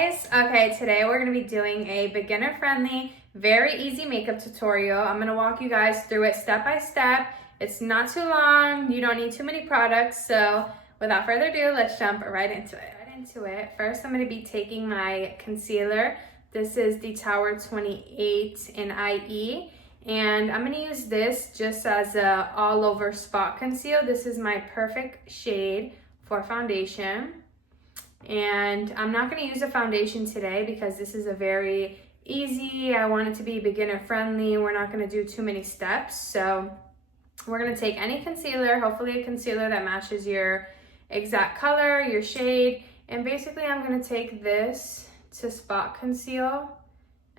guys. Okay, today we're going to be doing a beginner friendly, very easy makeup tutorial. I'm going to walk you guys through it step by step. It's not too long. You don't need too many products. So without further ado, let's jump right into it. First, I'm going to be taking my concealer. This is the Tower 28 in IE. And I'm going to use this just as a all over spot conceal. This is my perfect shade for foundation. And I'm not going to use a foundation today because this is a very easy, I want it to be beginner friendly. We're not going to do too many steps. So we're going to take any concealer, hopefully a concealer that matches your exact color, your shade. And basically I'm going to take this to spot conceal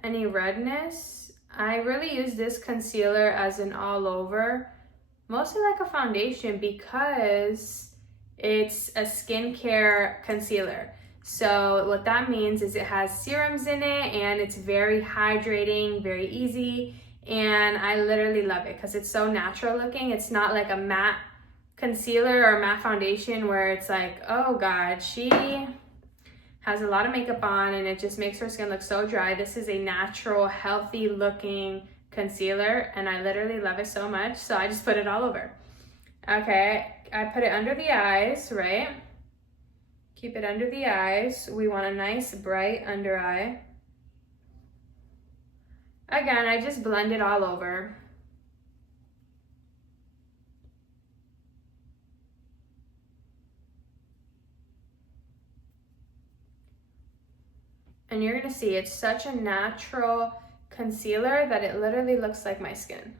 any redness. I really use this concealer as an all over, mostly like a foundation because it's a skincare concealer. So what that means is it has serums in it and it's very hydrating, very easy. And I literally love it because it's so natural looking. It's not like a matte concealer or matte foundation where it's like, oh God, she has a lot of makeup on and it just makes her skin look so dry. This is a natural, healthy looking concealer and I literally love it so much. So I just put it all over. Okay, I put it under the eyes, right? Keep it under the eyes. We want a nice bright under eye. Again, I just blend it all over. And you're gonna see it's such a natural concealer that it literally looks like my skin.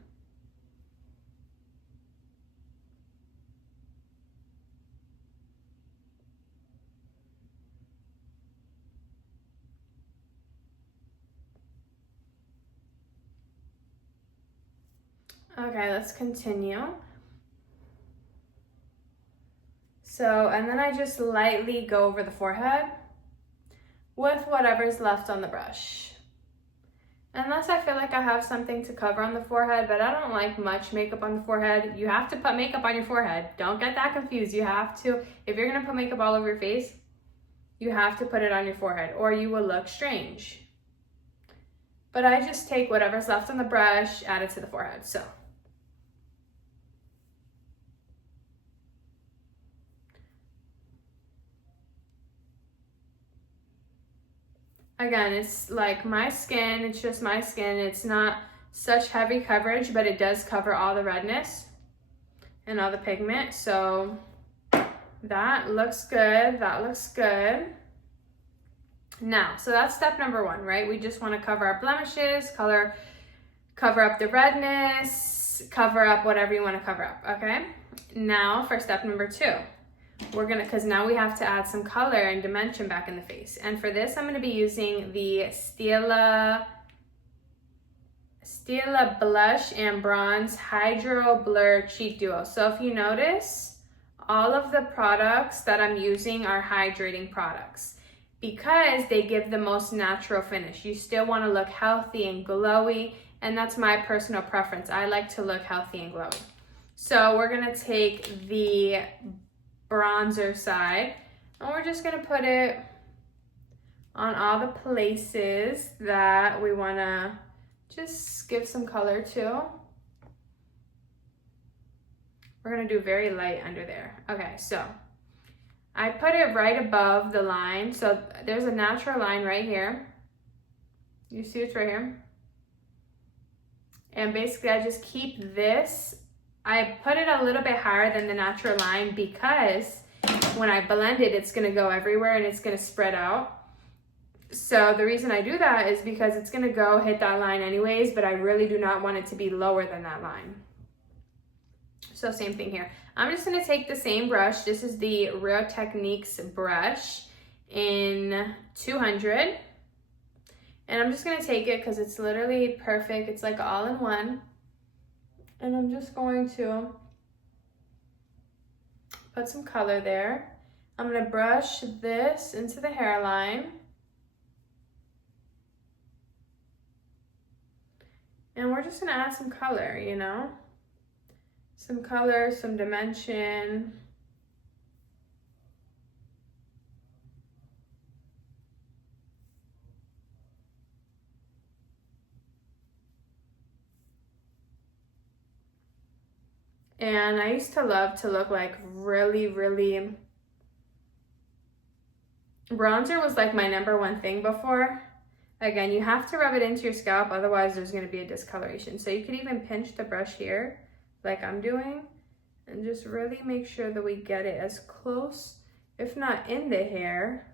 Okay, let's continue. So, and then I just lightly go over the forehead with whatever's left on the brush. Unless I feel like I have something to cover on the forehead, but I don't like much makeup on the forehead. You have to put makeup on your forehead. Don't get that confused. You have to, if you're gonna put makeup all over your face, you have to put it on your forehead or you will look strange. But I just take whatever's left on the brush, add it to the forehead, so. Again, it's like my skin, it's just my skin. It's not such heavy coverage, but it does cover all the redness and all the pigment. So that looks good, that looks good. Now, so that's step number one, right? We just wanna cover our blemishes, cover up the redness, cover up whatever you wanna cover up, okay? Now for step number two. Because now we have to add some color and dimension back in the face. And for this, I'm gonna be using the Stila Blush and Bronze Hydro Blur Cheek Duo. So if you notice, all of the products that I'm using are hydrating products because they give the most natural finish. You still wanna look healthy and glowy, and that's my personal preference. I like to look healthy and glowy. So we're gonna take the bronzer side and we're just gonna put it on all the places that we wanna just give some color to. We're gonna do very light under there. Okay, so I put it right above the line. So there's a natural line right here. You see it's right here. And basically I just keep this. I put it a little bit higher than the natural line because when I blend it, it's gonna go everywhere and it's gonna spread out. So the reason I do that is because it's gonna go hit that line anyways, but I really do not want it to be lower than that line. So same thing here. I'm just gonna take the same brush. This is the Real Techniques brush in 200. And I'm just gonna take it because it's literally perfect. It's like all in one. And I'm just going to put some color there. I'm gonna brush this into the hairline. And we're just gonna add some color, you know? Some color, some dimension. And I used to love to look like really, really, bronzer was like my #1 thing before. Again, you have to rub it into your scalp, otherwise there's going to be a discoloration. So you could even pinch the brush here, like I'm doing, and just really make sure that we get it as close, if not in the hair.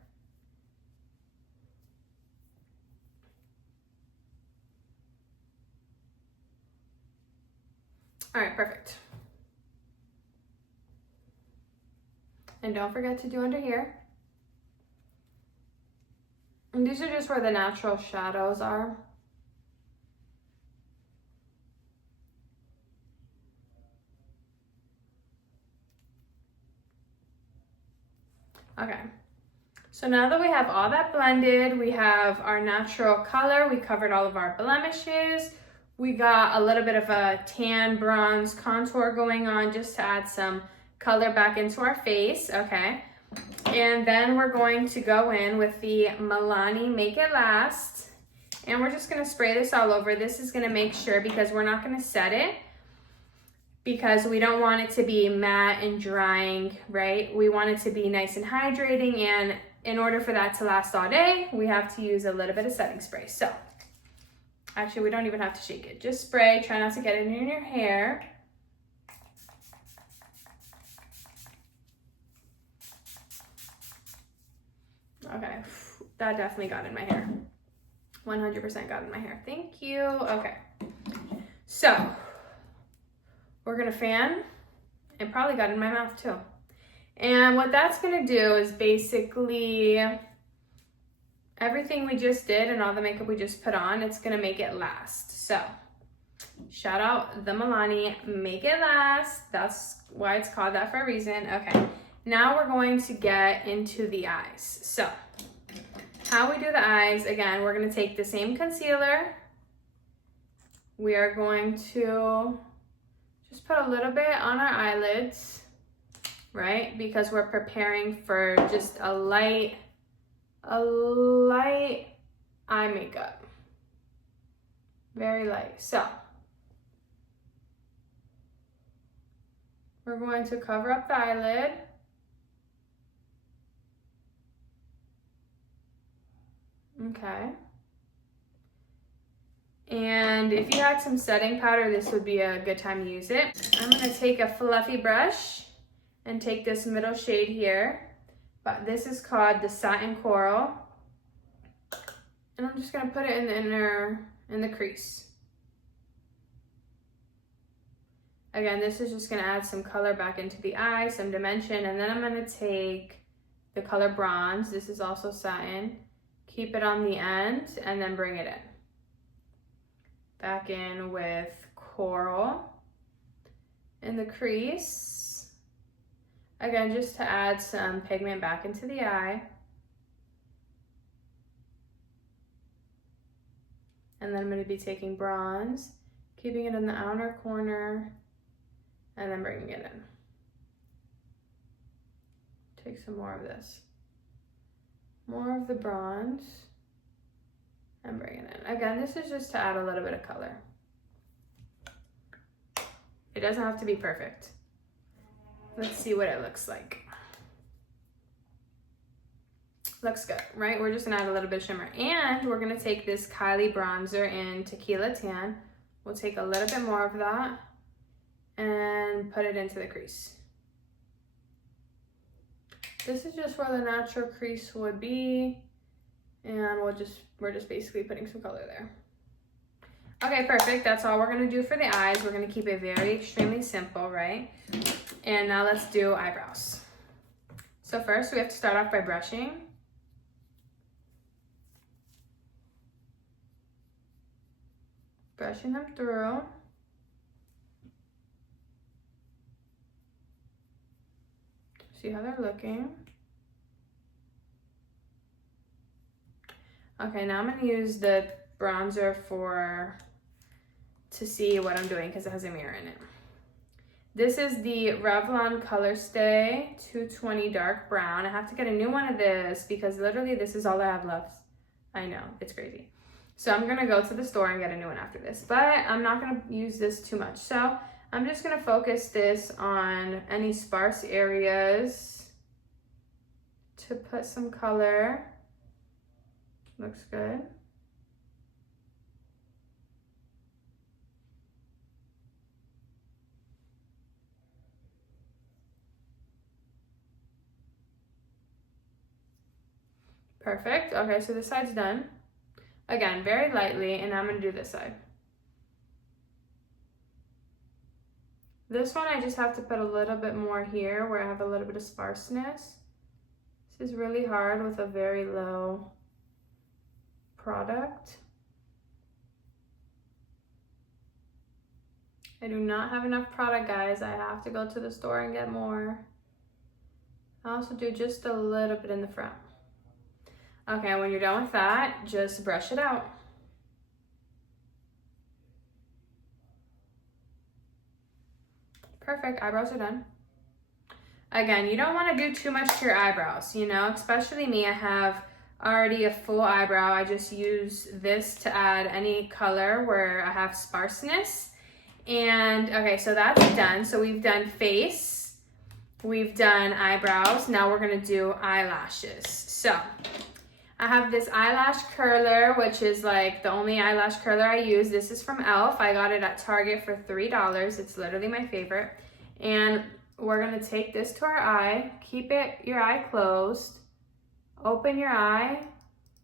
All right, perfect. And don't forget to do under here. And these are just where the natural shadows are. Okay, so now that we have all that blended, we have our natural color, we covered all of our blemishes, we got a little bit of a tan bronze contour going on just to add some color back into our face, okay? And then we're going to go in with the Milani Make It Last, and we're just gonna spray this all over. This is gonna make sure, because we're not gonna set it, because we don't want it to be matte and drying, right? We want it to be nice and hydrating, and in order for that to last all day, we have to use a little bit of setting spray. So, actually we don't even have to shake it. Just spray, try not to get it in your hair. Okay, that definitely got in my hair. 100% got in my hair. Thank you. Okay, so we're gonna fan, and probably got in my mouth too. And what that's gonna do is basically everything we just did and all the makeup we just put on, it's gonna make it last. So shout out the Milani Make It Last. That's why it's called that for a reason. Okay, now we're going to get into the eyes. So how we do the eyes, again, we're gonna take the same concealer. We are going to just put a little bit on our eyelids, right? Because we're preparing for just a light eye makeup. Very light. So we're going to cover up the eyelid. Okay. And if you had some setting powder, this would be a good time to use it. I'm gonna take a fluffy brush and take this middle shade here, but this is called the Satin Coral. And I'm just gonna put it in the crease. Again, this is just gonna add some color back into the eye, some dimension, and then I'm gonna take the color Bronze. This is also satin. Keep it on the end and then bring it in. Back in with Coral in the crease. Again, just to add some pigment back into the eye. And then I'm going to be taking Bronze, keeping it in the outer corner, and then bringing it in. Take some more of this. More of the Bronze, and bring it in. Again, this is just to add a little bit of color. It doesn't have to be perfect. Let's see what it looks like. Looks good, right? We're just gonna add a little bit of shimmer. And we're gonna take this Kylie bronzer in Tequila Tan. We'll take a little bit more of that and put it into the crease. This is just where the natural crease would be, and we're just basically putting some color there. Okay, perfect. That's all we're gonna do for the eyes. We're gonna keep it very extremely simple, right? And now let's do eyebrows. So first we have to start off by brushing. Brushing them through. See how they're looking. Okay, now I'm gonna use the bronzer to see what I'm doing because it has a mirror in it. This is the Revlon Color Stay 220 Dark Brown. I have to get a new one of this because literally this is all I have left. I know, it's crazy. So I'm gonna go to the store and get a new one after this, but I'm not gonna use this too much. So I'm just gonna focus this on any sparse areas to put some color. Looks good. Perfect. Okay, so this side's done. Again, very lightly, and I'm gonna do this side. This one, I just have to put a little bit more here where I have a little bit of sparseness. This is really hard with a very low product. I do not have enough product, guys. I have to go to the store and get more. I also do just a little bit in the front. Okay, when you're done with that, just brush it out. Perfect, eyebrows are done. Again, you don't want to do too much to your eyebrows, you know, especially me. I have already a full eyebrow. I just use this to add any color where I have sparseness. And okay, so that's done. So we've done face, we've done eyebrows. Now we're gonna do eyelashes. So I have this eyelash curler, which is like the only eyelash curler I use. This is from e.l.f. I got it at Target for $3. It's literally my favorite. And we're gonna take this to our eye, keep your eye closed, open your eye,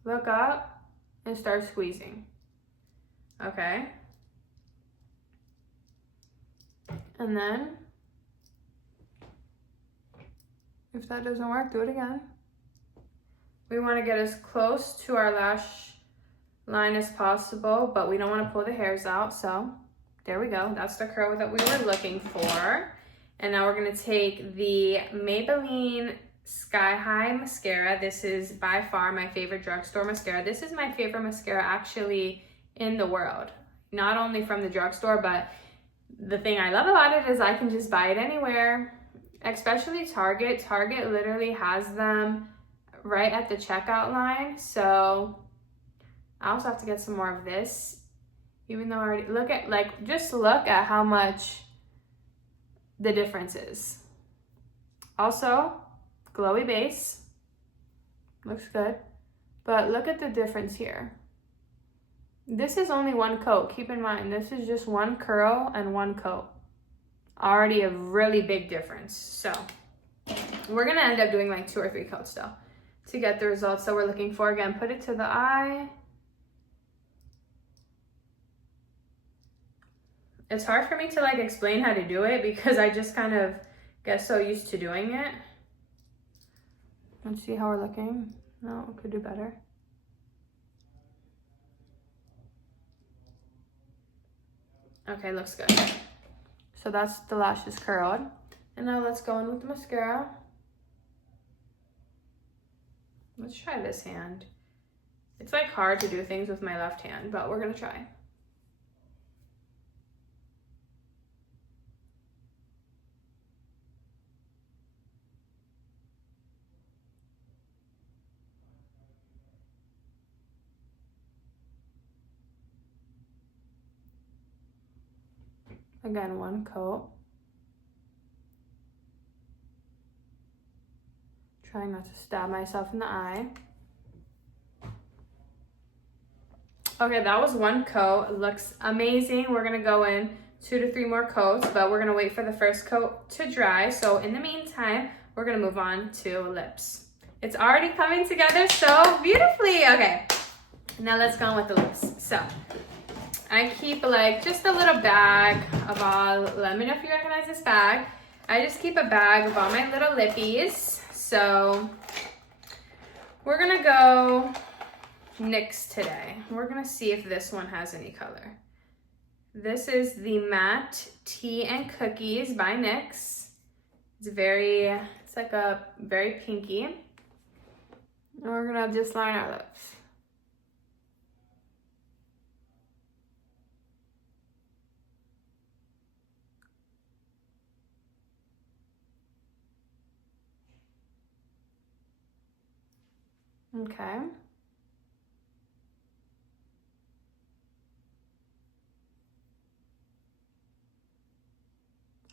look up, and start squeezing. Okay? And then, if that doesn't work, do it again. We want to get as close to our lash line as possible, but we don't want to pull the hairs out. So there we go. That's the curl that we were looking for. And now we're going to take the Maybelline Sky High mascara. This is by far my favorite drugstore mascara. This is my favorite mascara actually in the world. Not only from the drugstore, but the thing I love about it is I can just buy it anywhere, especially Target. Target literally has them right at the checkout line. So I also have to get some more of this, even though I already, just look at how much the difference is. Also, glowy base, looks good, but look at the difference here. This is only one coat. Keep in mind, this is just one curl and one coat. Already a really big difference. So we're gonna end up doing like 2 or 3 coats though to get the results that we're looking for. Again, put it to the eye. It's hard for me to like explain how to do it because I just kind of get so used to doing it. Let's see how we're looking. No, we could do better. Okay, looks good. So that's the lashes curled. And now let's go in with the mascara. Let's try this hand. It's like hard to do things with my left hand, but we're gonna try. Again, one coat. Trying not to stab myself in the eye. Okay, that was one coat. It looks amazing. We're gonna go in 2 to 3 more coats, but we're gonna wait for the first coat to dry. So in the meantime, we're gonna move on to lips. It's already coming together so beautifully. Okay, now let's go on with the lips. So I keep like just a little bag of all, let me know if you recognize this bag. I just keep a bag of all my little lippies. So we're gonna go NYX today. We're gonna see if this one has any color. This is the Matte Tea and Cookies by NYX. It's like a very pinky. And we're gonna just line our lips. Okay.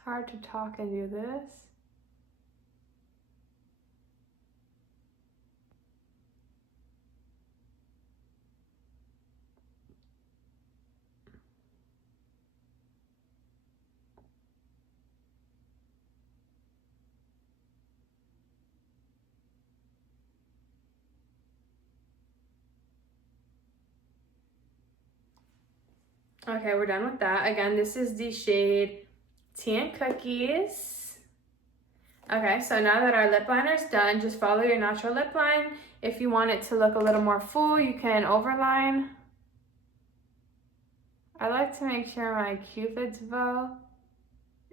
hard to talk and do this. Okay, we're done with that. Again, this is the shade Tea and Cookies. Okay, so now that our lip liner is done, just follow your natural lip line. If you want it to look a little more full, you can overline. I like to make sure my Cupid's bow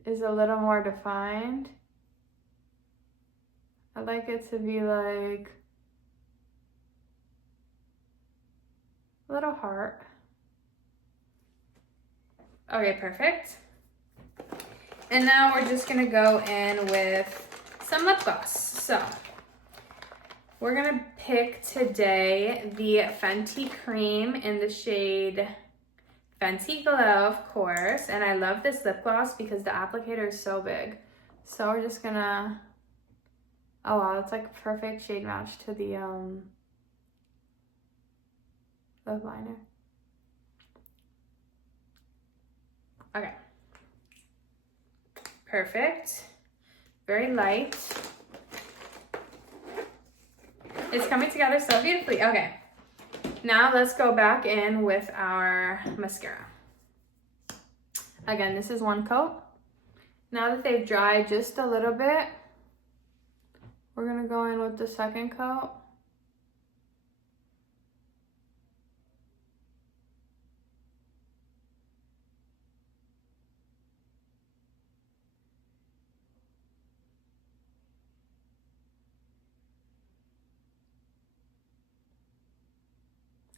is a little more defined. I like it to be like a little heart. Okay, perfect. And now we're just gonna go in with some lip gloss. So we're gonna pick today the Fenty Cream in the shade Fenty Glow, of course. And I love this lip gloss because the applicator is so big. So we're just gonna, oh wow, that's like a perfect shade match to the lip liner. Okay. Perfect. Very light. It's coming together so beautifully. Okay. Now let's go back in with our mascara. Again, this is one coat. Now that they've dried just a little bit, we're gonna go in with the second coat.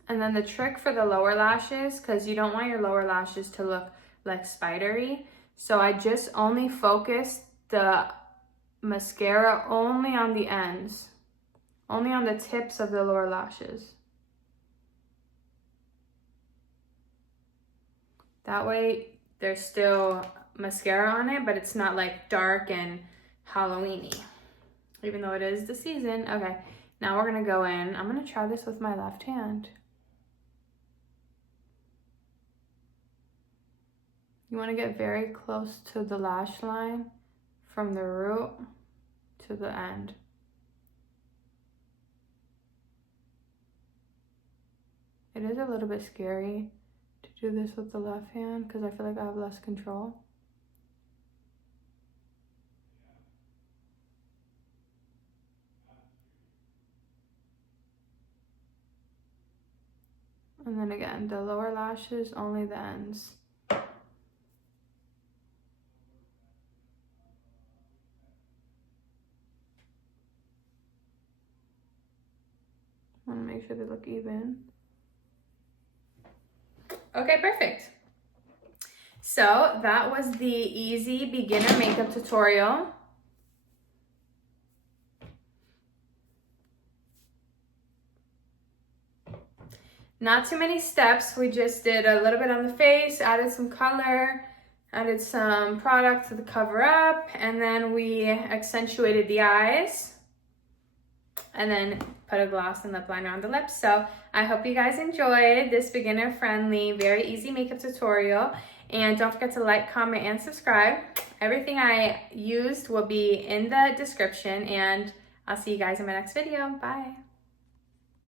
And then the trick for the lower lashes, because you don't want your lower lashes to look like spidery, so I just only focus the mascara only on the ends, only on the tips of the lower lashes. That way there's still mascara on it, but it's not like dark and Halloween-y, even though it is the season. Okay, now we're gonna go in. I'm gonna try this with my left hand. You want to get very close to the lash line from the root to the end. It is a little bit scary to do this with the left hand because I feel like I have less control. And then again, the lower lashes, only the ends. I want to make sure they look even. Okay, perfect. So that was the easy beginner makeup tutorial. Not too many steps. We just did a little bit on the face, added some color, added some product to the cover up, and then we accentuated the eyes, and then put a gloss and lip liner on the lips. So I hope you guys enjoyed this beginner friendly, very easy makeup tutorial. And don't forget to like, comment, and subscribe. Everything I used will be in the description, and I'll see you guys in my next video. Bye.